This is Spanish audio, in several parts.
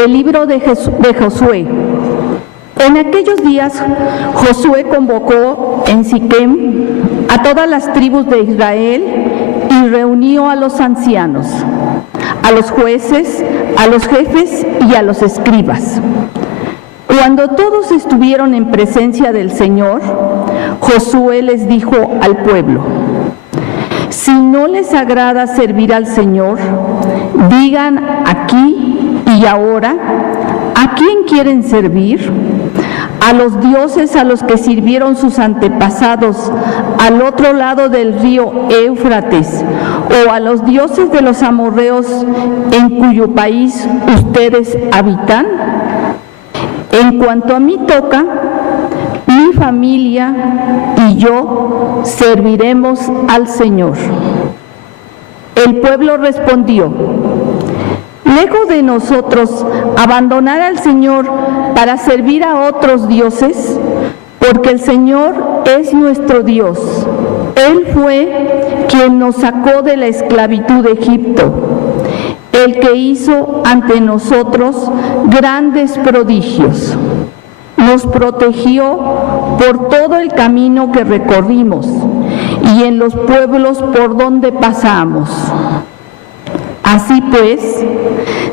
Del libro de Josué. En aquellos días Josué convocó en Siquem a todas las tribus de Israel y reunió a los ancianos, a los jueces, a los jefes y a los escribas. Cuando todos estuvieron en presencia del Señor, Josué les dijo al pueblo: si no les agrada servir al Señor, digan aquí y ahora, ¿a quién quieren servir? ¿A los dioses a los que sirvieron sus antepasados al otro lado del río Éufrates, o a los dioses de los amorreos en cuyo país ustedes habitan? En cuanto a mí toca, mi familia y yo serviremos al Señor. El pueblo respondió: lejos de nosotros abandonar al Señor para servir a otros dioses, porque el Señor es nuestro Dios. Él fue quien nos sacó de la esclavitud de Egipto, el que hizo ante nosotros grandes prodigios. Nos protegió por todo el camino que recorrimos y en los pueblos por donde pasamos. Así pues,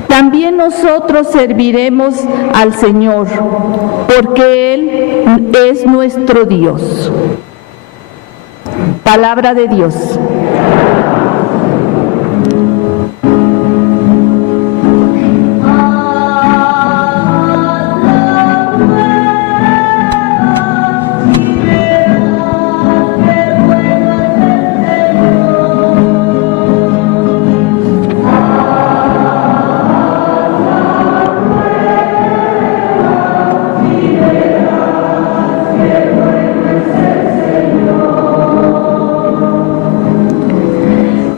también nosotros serviremos al Señor, porque Él es nuestro Dios. Palabra de Dios.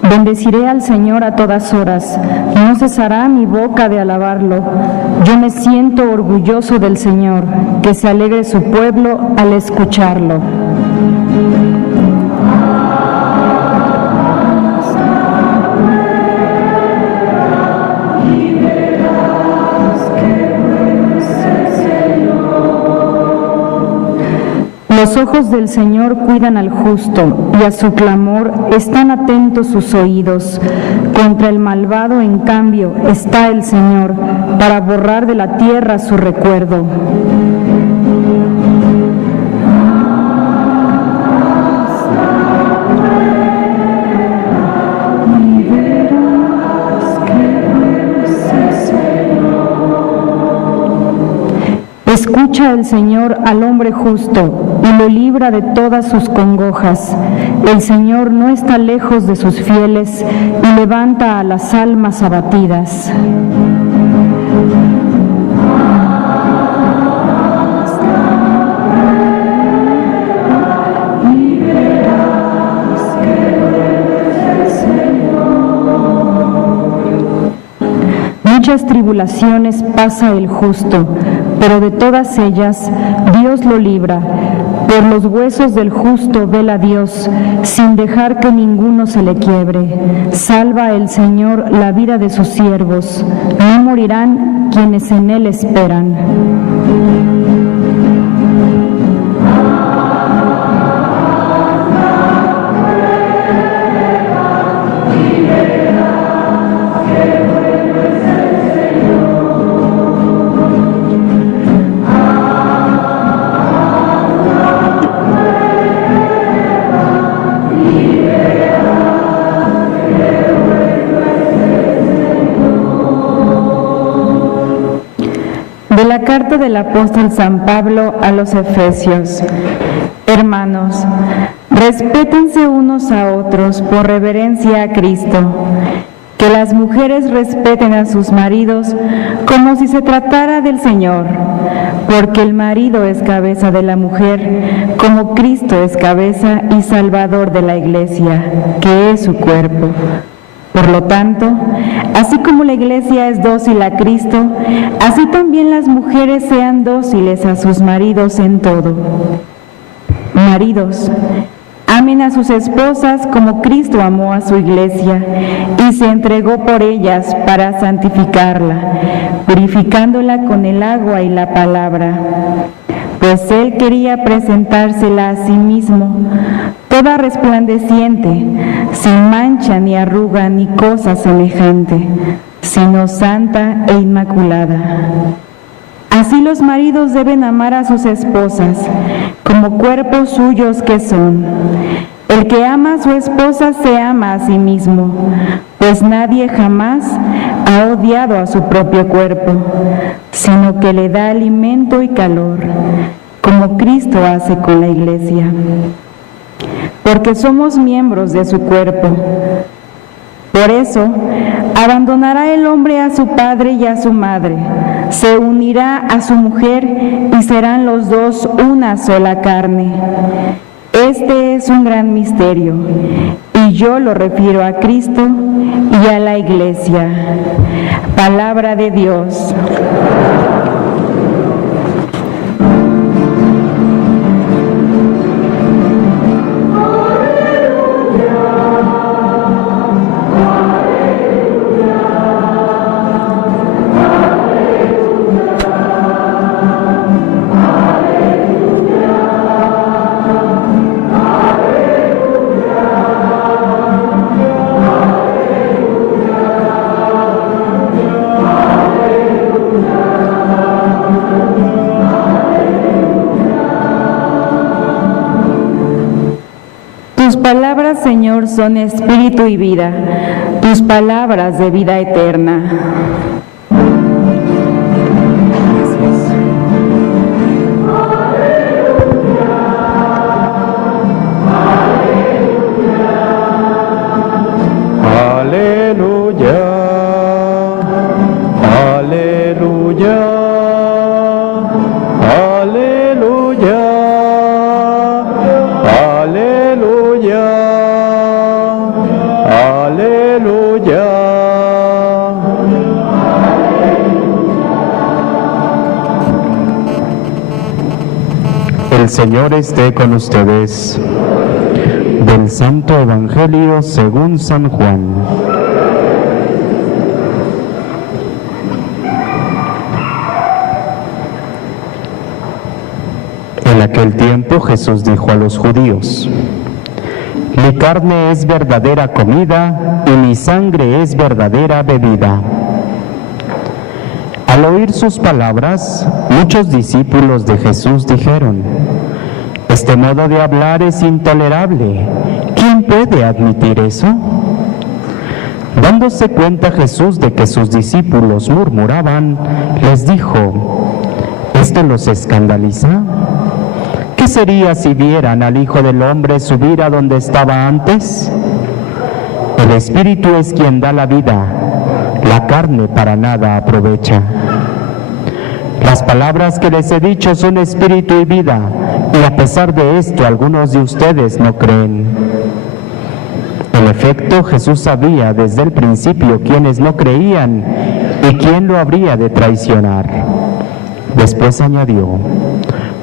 Bendeciré al Señor a todas horas, no cesará mi boca de alabarlo. Yo me siento orgulloso del Señor, que se alegre su pueblo al escucharlo. Los ojos del Señor cuidan al justo, y a su clamor están atentos sus oídos. Contra el malvado, en cambio, está el Señor, para borrar de la tierra su recuerdo. Escucha el Señor al hombre justo y lo libra de todas sus congojas. El Señor no está lejos de sus fieles y levanta a las almas abatidas. Muchas tribulaciones pasa el justo, pero de todas ellas Dios lo libra. Por los huesos del justo vela Dios, sin dejar que ninguno se le quiebre. Salva el Señor la vida de sus siervos, no morirán quienes en Él esperan. De la carta del apóstol San Pablo a los Efesios. Hermanos, respétense unos a otros por reverencia a Cristo. Que las mujeres respeten a sus maridos como si se tratara del Señor, porque el marido es cabeza de la mujer, como Cristo es cabeza y salvador de la Iglesia, que es su cuerpo. Por lo tanto, así como la Iglesia es dócil a Cristo, así también las mujeres sean dóciles a sus maridos en todo. Maridos, Amen a sus esposas como Cristo amó a su iglesia y se entregó por ellas para santificarla, purificándola con el agua y la palabra. Pues Él quería presentársela a sí mismo, toda resplandeciente, sin mancha ni arruga ni cosa semejante, sino santa e inmaculada. Así los maridos deben amar a sus esposas, como cuerpos suyos que son. El que ama a su esposa se ama a sí mismo, pues nadie jamás ha odiado a su propio cuerpo, sino que le da alimento y calor, como Cristo hace con la iglesia. Porque somos miembros de su cuerpo. Por eso, abandonará el hombre a su padre y a su madre, se unirá a su mujer y serán los dos una sola carne. Este es un gran misterio, y yo lo refiero a Cristo y a la Iglesia. Palabra de Dios. Tus palabras, Señor, son espíritu y vida, tus palabras de vida eterna. El Señor esté con ustedes. Del Santo Evangelio según San Juan. En aquel tiempo Jesús dijo a los judíos: Mi carne es verdadera comida y mi sangre es verdadera bebida. Al oír sus palabras, muchos discípulos de Jesús dijeron: Este modo de hablar es intolerable. ¿Quién puede admitir eso? Dándose cuenta Jesús de que sus discípulos murmuraban, les dijo: ¿Esto los escandaliza? ¿Qué sería si vieran al Hijo del Hombre subir a donde estaba antes? El Espíritu es quien da la vida, la carne para nada aprovecha. Las palabras que les he dicho son espíritu y vida, y a pesar de esto algunos de ustedes no creen. En efecto, Jesús sabía desde el principio quiénes no creían y quién lo habría de traicionar. Después añadió: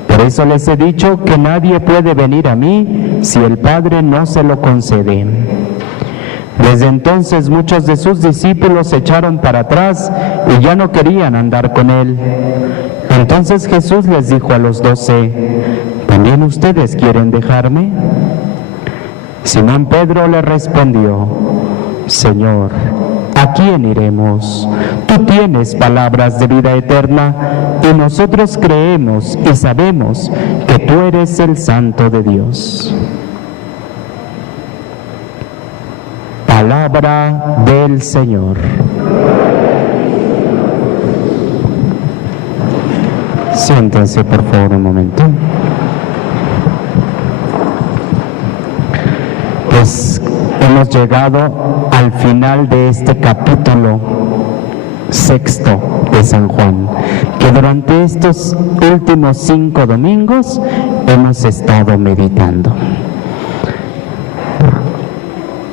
Por eso les he dicho que nadie puede venir a mí si el Padre no se lo concede. Desde entonces muchos de sus discípulos se echaron para atrás y ya no querían andar con él. Entonces Jesús les dijo a los 12: ¿También ustedes quieren dejarme? Simón Pedro le respondió: Señor, ¿a quién iremos? Tú tienes palabras de vida eterna y nosotros creemos y sabemos que tú eres el Santo de Dios. Palabra del Señor. Siéntense por favor un momento. Pues hemos llegado al final de este capítulo 6 de San Juan, que durante estos últimos 5 domingos hemos estado meditando.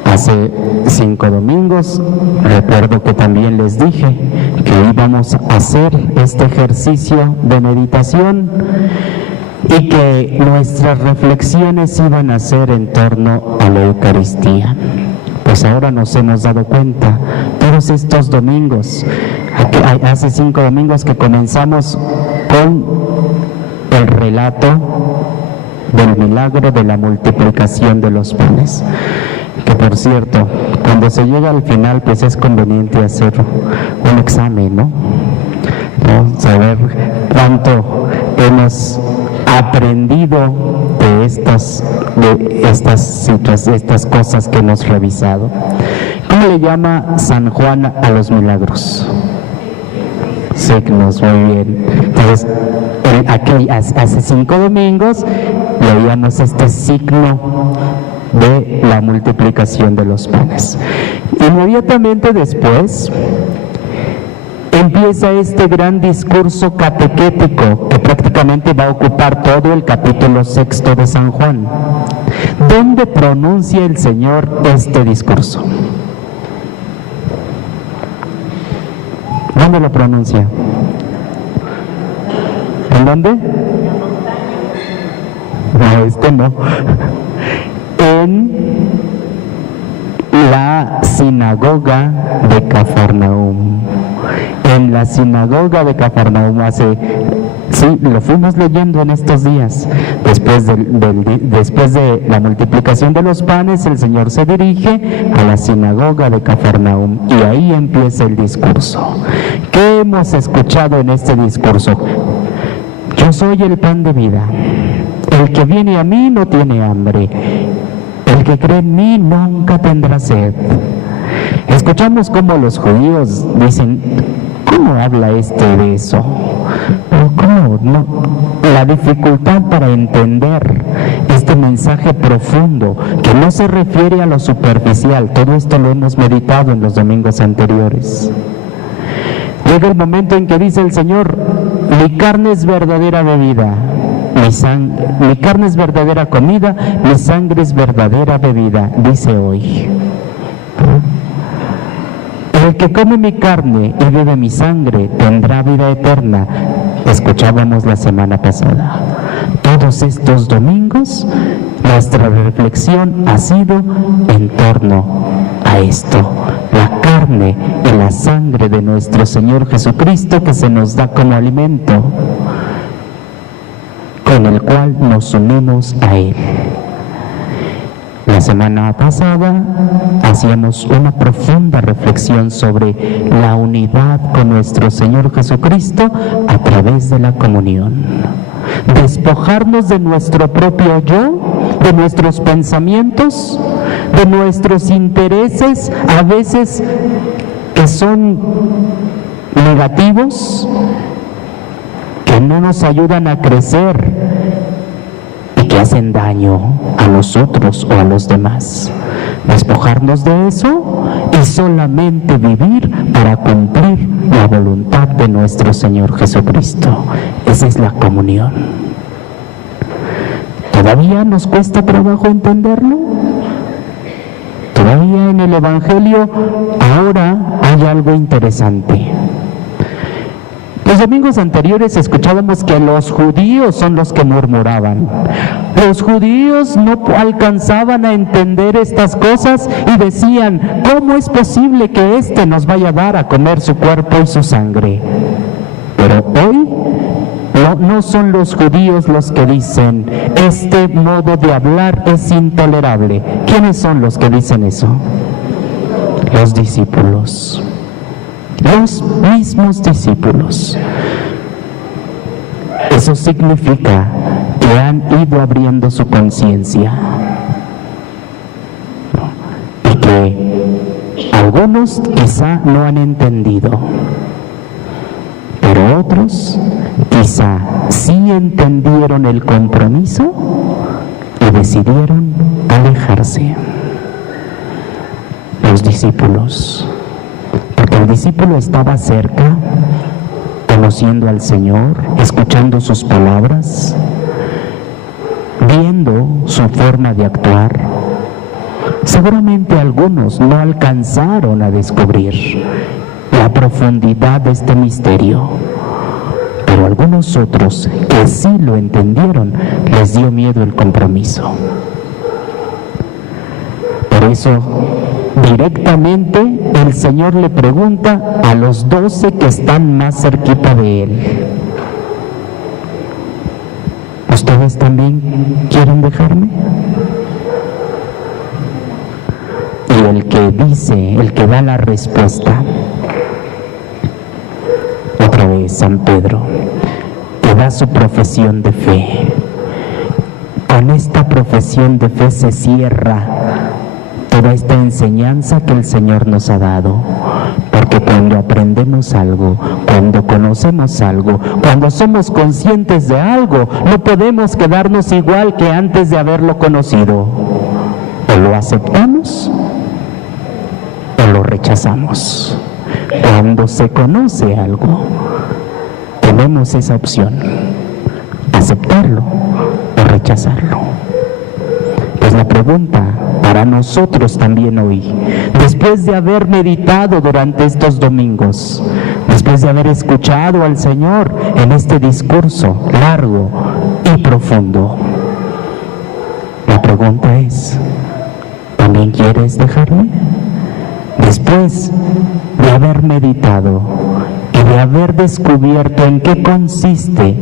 Hace 5 domingos, recuerdo que también les dije que íbamos a hacer este ejercicio de meditación y que nuestras reflexiones iban a ser en torno a la Eucaristía. Pues ahora nos hemos dado cuenta, todos estos domingos, hace 5 domingos que comenzamos con el relato del milagro de la multiplicación de los panes. Que por cierto, cuando se llega al final, pues es conveniente hacer un examen, ¿no? Saber cuánto hemos aprendido de estas cosas que hemos revisado. ¿Cómo le llama San Juan a los milagros? Signos, muy bien. Entonces, hace 5 domingos leíamos este signo de la multiplicación de los panes. Inmediatamente después empieza este gran discurso catequético que prácticamente va a ocupar todo el capítulo 6 de San Juan. ¿Dónde pronuncia el Señor este discurso? ¿Dónde lo pronuncia? ¿En dónde? No, no. En la sinagoga de Cafarnaúm. En la sinagoga de Cafarnaúm lo fuimos leyendo en estos días. Después de la multiplicación de los panes, el Señor se dirige a la sinagoga de Cafarnaúm y ahí empieza el discurso. ¿Qué hemos escuchado en este discurso? Yo soy el pan de vida. El que viene a mí no tiene hambre. El que cree en mí nunca tendrá sed. Escuchamos cómo los judíos dicen, ¿cómo habla de eso? ¿Cómo no? La dificultad para entender este mensaje profundo que no se refiere a lo superficial. Todo esto lo hemos meditado en los domingos anteriores. Llega el momento en que dice el Señor, mi carne es verdadera bebida, mi carne es verdadera comida, mi sangre es verdadera bebida, dice hoy. El que come mi carne y bebe mi sangre tendrá vida eterna. Escuchábamos la semana pasada. Todos estos domingos nuestra reflexión ha sido en torno a esto, la carne y la sangre de nuestro Señor Jesucristo que se nos da como alimento, con el cual nos unimos a Él. La semana pasada hacíamos una profunda reflexión sobre la unidad con nuestro Señor Jesucristo a través de la comunión. Despojarnos de nuestro propio yo, de nuestros pensamientos, de nuestros intereses, a veces que son negativos, que no nos ayudan a crecer, que hacen daño a nosotros o a los demás. Despojarnos de eso y solamente vivir para cumplir la voluntad de nuestro Señor Jesucristo. Esa es la comunión. ¿Todavía nos cuesta trabajo entenderlo? Todavía en el Evangelio ahora hay algo interesante. Los domingos anteriores escuchábamos que los judíos son los que murmuraban. Los judíos no alcanzaban a entender estas cosas y decían, ¿cómo es posible que éste nos vaya a dar a comer su cuerpo y su sangre? Pero hoy no son los judíos los que dicen, este modo de hablar es intolerable. ¿Quiénes son los que dicen eso? Los discípulos. Los mismos discípulos. Eso significa que han ido abriendo su conciencia y que algunos quizá no han entendido, pero otros quizá sí entendieron el compromiso y decidieron alejarse. Los discípulos. El discípulo estaba cerca, conociendo al Señor, escuchando sus palabras, viendo su forma de actuar. Seguramente algunos no alcanzaron a descubrir la profundidad de este misterio, pero Pero a algunos otros que sí lo entendieron, les dio miedo el compromiso. Por eso, directamente el Señor le pregunta a los 12 que están más cerquita de Él: ¿ustedes también quieren dejarme? Y el que dice, el que da la respuesta, otra vez San Pedro, que da su profesión de fe. Con esta profesión de fe se cierra toda esta enseñanza que el Señor nos ha dado, porque cuando aprendemos algo, cuando conocemos algo, cuando somos conscientes de algo, no podemos quedarnos igual que antes de haberlo conocido. O lo aceptamos o lo rechazamos. Cuando se conoce algo, tenemos esa opción: aceptarlo o rechazarlo. Pues la pregunta para nosotros también hoy, después de haber meditado durante estos domingos, después de haber escuchado al Señor en este discurso largo y profundo, la pregunta es: ¿también quieres dejarme? Después de haber meditado y de haber descubierto en qué consiste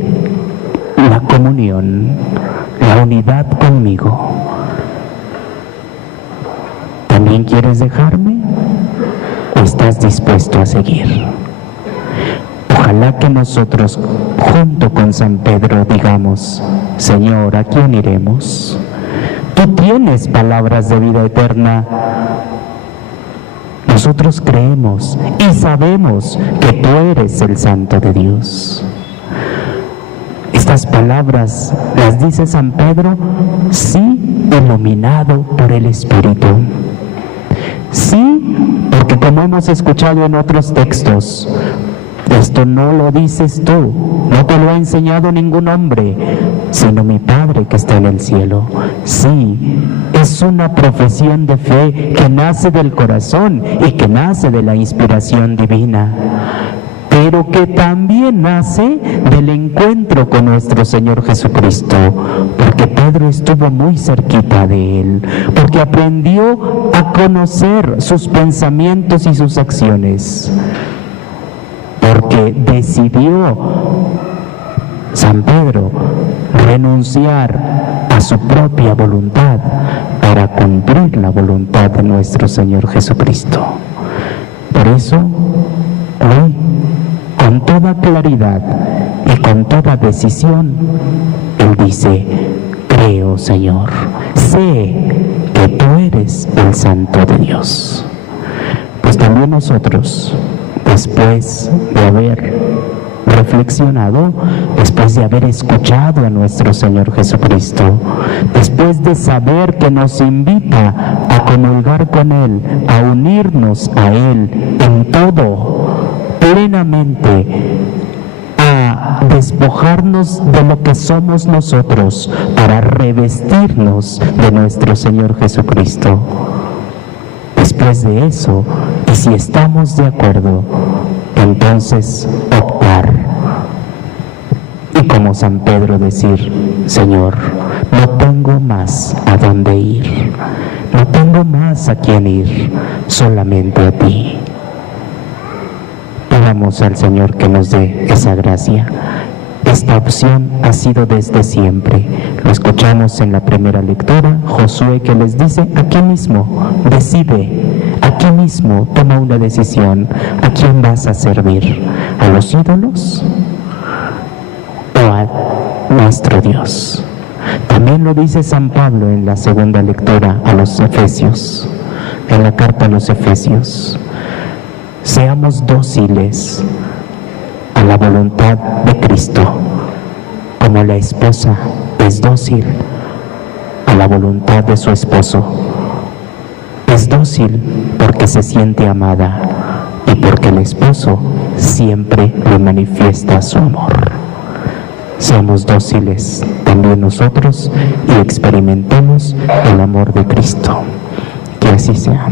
la comunión, la unidad conmigo, ¿también quieres dejarme o estás dispuesto a seguir? Ojalá que nosotros, junto con San Pedro, digamos: Señor, ¿a quién iremos? Tú tienes palabras de vida eterna. Nosotros creemos y sabemos que tú eres el Santo de Dios. Estas palabras las dice San Pedro, sí, iluminado por el Espíritu. Sí, porque como hemos escuchado en otros textos, esto no lo dices tú, no te lo ha enseñado ningún hombre, sino mi Padre que está en el cielo. Sí, es una profesión de fe que nace del corazón y que nace de la inspiración divina, pero que también nace del encuentro con nuestro Señor Jesucristo, porque Pedro estuvo muy cerquita de Él, porque aprendió a conocer sus pensamientos y sus acciones, porque decidió San Pedro renunciar a su propia voluntad para cumplir la voluntad de nuestro Señor Jesucristo. Por eso, hoy, con toda claridad y con toda decisión, Él dice: creo, Señor, sé que tú eres el Santo de Dios. Pues también nosotros, después de haber reflexionado, después de haber escuchado a nuestro Señor Jesucristo, después de saber que nos invita a comulgar con Él, a unirnos a Él en todo, plenamente, a despojarnos de lo que somos nosotros para revestirnos de nuestro Señor Jesucristo. Después de eso, y si estamos de acuerdo, entonces optar y como San Pedro decir: Señor, no tengo más a dónde ir, no tengo más a quién ir, solamente a ti. Pidamos al Señor que nos dé esa gracia. Esta opción ha sido desde siempre. Lo escuchamos en la primera lectura, Josué, que les dice: aquí mismo decide, aquí mismo toma una decisión. ¿A quién vas a servir? ¿A los ídolos o a nuestro Dios? También lo dice San Pablo en la segunda lectura a los Efesios, en la carta a los Efesios: seamos dóciles a la voluntad de Cristo, como la esposa es dócil a la voluntad de su esposo. Es dócil porque se siente amada y porque el esposo siempre le manifiesta su amor. Seamos dóciles también nosotros y experimentemos el amor de Cristo. Que así sea.